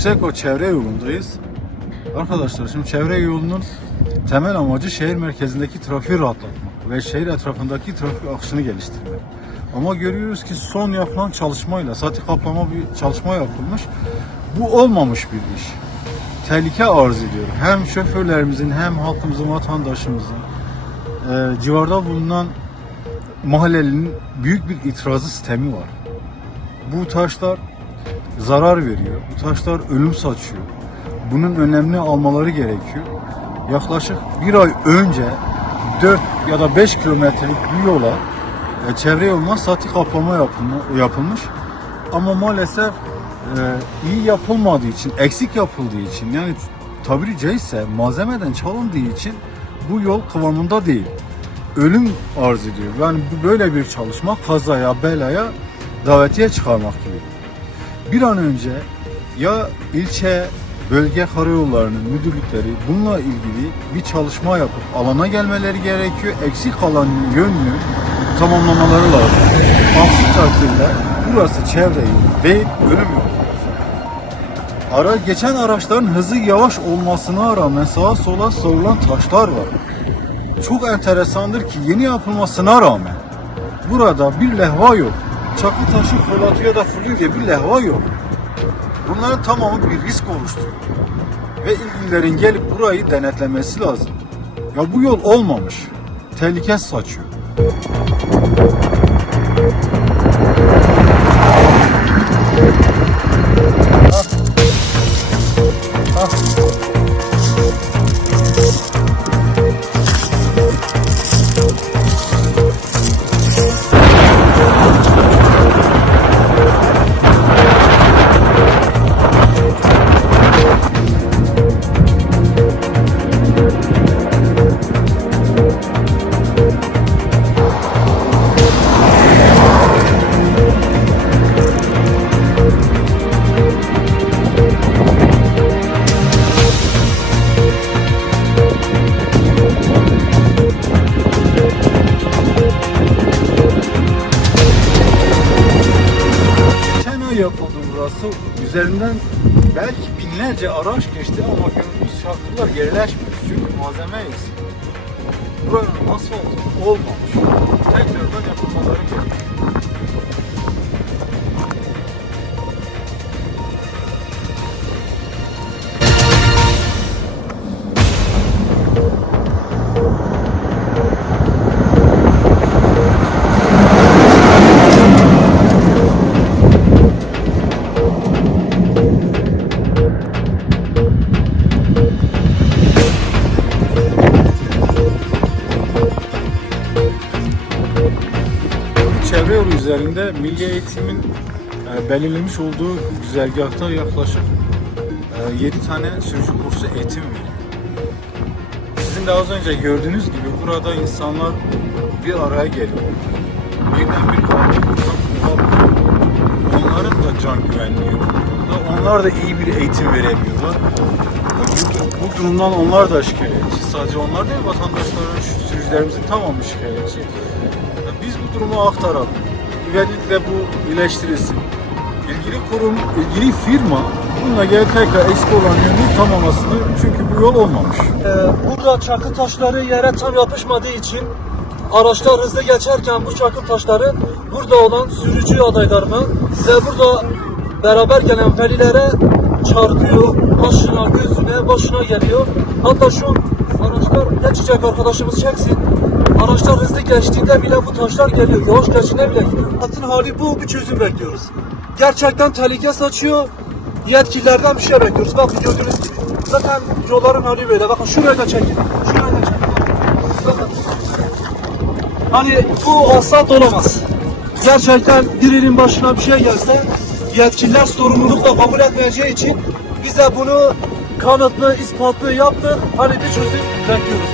Yükseko çevre yolundayız. Arkadaşlar şimdi çevre yolunun temel amacı şehir merkezindeki trafiği rahatlatmak ve şehir etrafındaki trafik akışını geliştirmek. Ama görüyoruz ki son yapılan çalışmayla sati kaplama bir çalışma yapılmış. Bu olmamış bir iş. Tehlike arz ediyor. Hem şoförlerimizin hem halkımızın, vatandaşımızın e, civarda bulunan mahallelinin büyük bir itirazı sistemi var. Bu taşlar zarar veriyor. Bu taşlar ölüm saçıyor. Bunun önlemini almaları gerekiyor. Yaklaşık bir ay önce 4 ya da 5 kilometrelik bir yola e, çevre yoluna sati kaplama yapılma, yapılmış. Ama maalesef e, iyi yapılmadığı için, eksik yapıldığı için yani tabiri caizse malzemeden çalındığı için bu yol kıvamında değil. Ölüm arz ediyor. Yani böyle bir çalışma kazaya, belaya davetiye çıkarmak gibi bir an önce ya ilçe bölge karayollarının müdürlükleri bununla ilgili bir çalışma yapıp alana gelmeleri gerekiyor. Eksik kalan yönünü tamamlamaları lazım. Aksi takdirde burası çevre yolu değil, ölüm yolu. Ara, geçen araçların hızı yavaş olmasına rağmen sağa sola savrulan taşlar var. Çok enteresandır ki yeni yapılmasına rağmen burada bir lehva yok. Çakıl taşı fırlatıyor da fırlıyor diye bir lehva yok. Bunların tamamı bir risk oluşturuyor. Ve ilgililerin gelip burayı denetlemesi lazım. Ya bu yol olmamış. Tehlike saçıyor. Üzerinden belki binlerce araç geçti ama gördüğünüz şartlar gerileşmiş. Çünkü malzeme eksik. Buranın asfaltı olmamış. Tekrardan yapılmaları gerekiyor. Çevre yolu üzerinde milli eğitimin e, belirlemiş olduğu güzergahta yaklaşık 7 tane sürücü kursu eğitim veriyor. Sizin de az önce gördüğünüz gibi burada insanlar bir araya geliyor. Birden bir kavga, Onların da can güvenliği yok. Onlar da iyi bir eğitim veremiyorlar. Bu, durumdan onlar da şikayetçi. Sadece onlar değil, vatandaşların, sürücülerimizin tamamı şikayetçi. Biz bu durumu aktaralım. Özellikle bu iyileştirilsin. İlgili kurum, ilgili firma bununla tekrar eksik olan yönünü tamamlasını çünkü bu yol olmamış. Ee, burada çakıl taşları yere tam yapışmadığı için araçlar hızlı geçerken bu çakıl taşları burada olan sürücü adaylarına ve burada beraber gelen velilere çarpıyor, başına, gözüne, başına geliyor. Hatta şu araçlar geçecek arkadaşımız çeksin. Araçlar hızlı geçtiğinde bile bu taşlar geliyor. Yavaş geçtiğinde bile gidiyor. Hatın hali bu, bir çözüm bekliyoruz. Gerçekten tehlike saçıyor. Yetkililerden bir şey bekliyoruz. Bakın gördüğünüz gibi. Zaten yolların hali böyle. Bakın şuraya da çekin. Şuraya da çekin. Bakın. Hani bu asfalt olamaz. Gerçekten birinin başına bir şey gelse yetkililer sorumlulukla kabul etmeyeceği için bize bunu kanıtlı, ispatlı yaptık. Hani bir çözüm bekliyoruz.